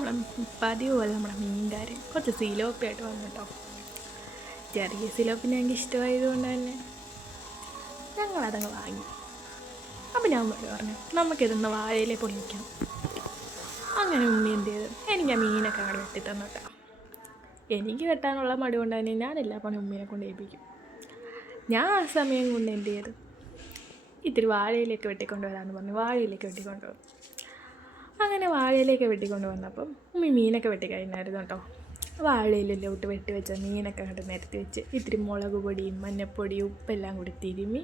നമ്മുടെ പതിവ് പോലെ നമ്മുടെ മീൻകാരൻ കുറച്ച് സിലോപ്പിയായിട്ട് വന്നു കേട്ടോ. ചെറിയ സിലോപ്പിനെ എനിക്ക് ഇഷ്ടമായതുകൊണ്ട് തന്നെ ഞങ്ങളതങ്ങ് വാങ്ങി. അപ്പം ഞാൻ പറഞ്ഞു നമുക്കിതൊന്ന് വാഴയിലെ പൊള്ളിക്കാം. അങ്ങനെ ഉമ്മി എന്ത് ചെയ്തു, എനിക്ക് ആ മീനൊക്കെ അങ്ങോട്ട് വെട്ടി തന്നു കേട്ടോ. എനിക്ക് വെട്ടാനുള്ള മടി കൊണ്ട് തന്നെ ഞാനെല്ലാ പണി ഉമ്മീനെ കൊണ്ട് ഏൽപ്പിക്കും. ഞാൻ ആ സമയം കൊണ്ട് എന്ത് ചെയ്തു, ഇത്തിരി വാഴയിലേക്ക് വെട്ടിക്കൊണ്ട് വരാമെന്ന് പറഞ്ഞു വാഴയിലേക്ക് വെട്ടിക്കൊണ്ട് വന്നു. അങ്ങനെ വാഴയിലേക്ക് വെട്ടിക്കൊണ്ട് വന്നപ്പം ഉമ്മി മീനൊക്കെ വെട്ടിക്കഴിഞ്ഞായിരുന്നു കേട്ടോ. വാഴയിലോട്ട് വെട്ടി വെച്ച മീനൊക്കെ അങ്ങോട്ട് നിരത്തി വെച്ച് ഇത്തിരി മുളക് പൊടിയും മഞ്ഞപ്പൊടിയും ഉപ്പെല്ലാം കൂടി തിരുമ്മി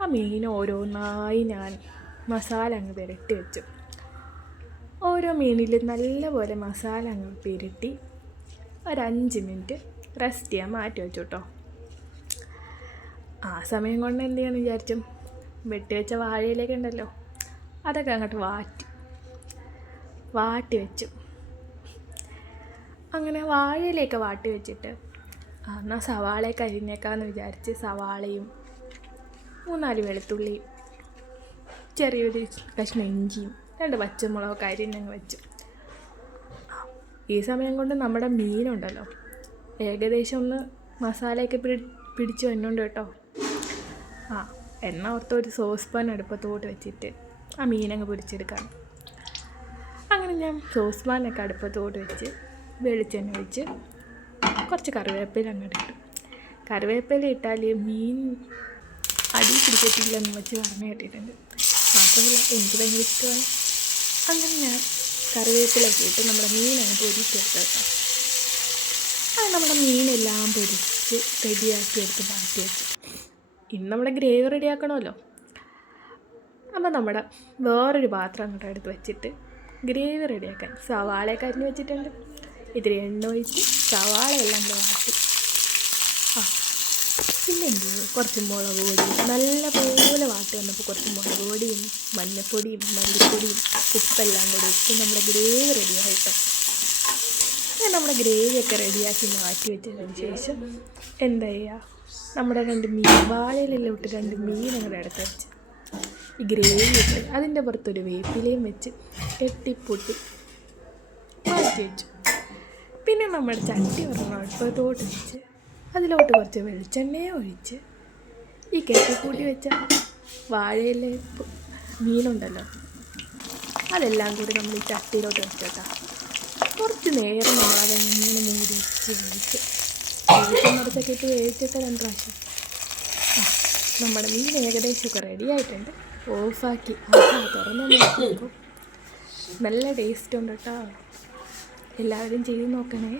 ആ മീൻ ഓരോന്നായി ഞാൻ മസാല അങ്ങ് പുരട്ടി വെച്ചു. ഓരോ മീനിലും നല്ലപോലെ മസാല അങ്ങ് പുരട്ടി ഒരു 5 മിനിറ്റ് റെസ്റ്റ് ചെയ്യാൻ മാറ്റി വെച്ചു കേട്ടോ. ആ സമയം കൊണ്ട് എന്ത് ചെയ്യാന്ന് വിചാരിച്ചു, വെട്ടി വെച്ച വാഴയിലേക്ക് ഉണ്ടല്ലോ അതൊക്കെ അങ്ങോട്ട് വാട്ടി വെച്ചു. അങ്ങനെ വാഴയിലേക്ക് വാട്ടി വെച്ചിട്ട് എന്നാൽ സവാളയൊക്കെ അരിഞ്ഞേക്കാമെന്ന് വിചാരിച്ച് സവാളയും 3-4 വെളുത്തുള്ളിയും ചെറിയൊരു കഷ്ണം ഇഞ്ചിയും 2 പച്ചമുളകൊക്കെ അരിഞ്ഞങ്ങ് വെച്ചു. ഈ സമയം കൊണ്ട് നമ്മുടെ മീനുണ്ടല്ലോ ഏകദേശം ഒന്ന് മസാലയൊക്കെ പിടിച്ച് വന്നുണ്ട് കേട്ടോ. എണ്ണ ഓർത്ത് ഒരു സോസ് പാൻ അടുപ്പത്തോട്ട് വെച്ചിട്ട് ആ മീനങ്ങ് പൊരിച്ചെടുക്കാം. അങ്ങനെ ഞാൻ സോസ് പാനൊക്കെ അടുപ്പത്തോട്ട് വെച്ച് വെളിച്ചെണ്ണ ഒഴിച്ച് കുറച്ച് കറിവേപ്പില അങ്ങോട്ട് ഇട്ടു. കറിവേപ്പില ഇട്ടാൽ മീൻ അടി പിടിക്കത്തില്ലെന്ന് വെച്ച് പറഞ്ഞു കേട്ടിട്ടുണ്ട്. മാത്രമല്ല എനിക്ക് ഭയങ്കര ഇഷ്ടമാണ്. അങ്ങനെ ഞാൻ കറിവേപ്പിലൊക്കെ ഇട്ട് നമ്മുടെ മീനങ്ങ് പൊരിച്ചെടുത്ത് കേട്ടോ. അത് നമ്മുടെ മീനെല്ലാം പൊരിച്ച് റെഡിയാക്കി എടുത്ത് മാറ്റി വെച്ചു. ഇന്ന് നമ്മുടെ ഗ്രേവി റെഡിയാക്കണമല്ലോ. അപ്പോൾ നമ്മുടെ വേറൊരു പാത്രം അങ്ങോട്ട് എടുത്ത് വെച്ചിട്ട് ഗ്രേവി റെഡിയാക്കാൻ സവാളയൊക്കെ അരിഞ്ഞ് വെച്ചിട്ടുണ്ട്. ഇത്തിരി എണ്ണ ഒഴിച്ച് സവാളയെല്ലാം കൂടെ വാട്ടി പിന്നെ എന്ത് കുറച്ച് മുളക് പൊടി നല്ലപോലെ വാട്ടി വന്നപ്പോൾ കുറച്ച് മുളക് പൊടിയും മഞ്ഞപ്പൊടിയും മല്ലിപ്പൊടിയും ഉപ്പെല്ലാം കൂടി ഇട്ട് നമ്മുടെ ഗ്രേവി റെഡിയായിട്ടോ. അങ്ങനെ നമ്മുടെ ഗ്രേവിയൊക്കെ റെഡിയാക്കി മാറ്റി വെച്ചതിന് ശേഷം എന്താ ചെയ്യുക, നമ്മുടെ 2 മീൻ വാഴയിലോട്ട് 2 മീൻ അങ്ങോട്ട് എടുത്ത് വെച്ച് ഈ ഗ്രേവി ഇട്ട് അതിൻ്റെ പുറത്തൊരു വേപ്പിലയും വെച്ച് എട്ടിപ്പൊട്ടി മാറ്റി വെച്ചു. പിന്നെ നമ്മുടെ ചട്ടി ഒരെണ്ണം അടുപ്പത്തോട്ട് വെച്ച് അതിലോട്ട് കുറച്ച് വെളിച്ചെണ്ണയെ ഒഴിച്ച് ഈ കെട്ടിക്കൂട്ടി വെച്ച വാഴയിലെ മീനുണ്ടല്ലോ അതെല്ലാം കൂടി നമ്മൾ ഈ ചട്ടിയിലോട്ട് വെച്ചേക്കാം. കുറച്ച് നേരം നമ്മളതിങ്ങനെ മൂടി വെച്ച് മറിച്ചൊക്കെ ഇട്ട് വേവിച്ചിട്ട് 2 പ്രാവശ്യം നമ്മുടെ മീൻ ഏകദേശമൊക്കെ റെഡി ആയിട്ടുണ്ട്. ഓഫാക്കി തുറന്ന് നോക്കുമ്പോൾ നല്ല ടേസ്റ്റ് ഉണ്ട് കേട്ടോ. എല്ലാവരും ചെയ്ത് നോക്കണേ.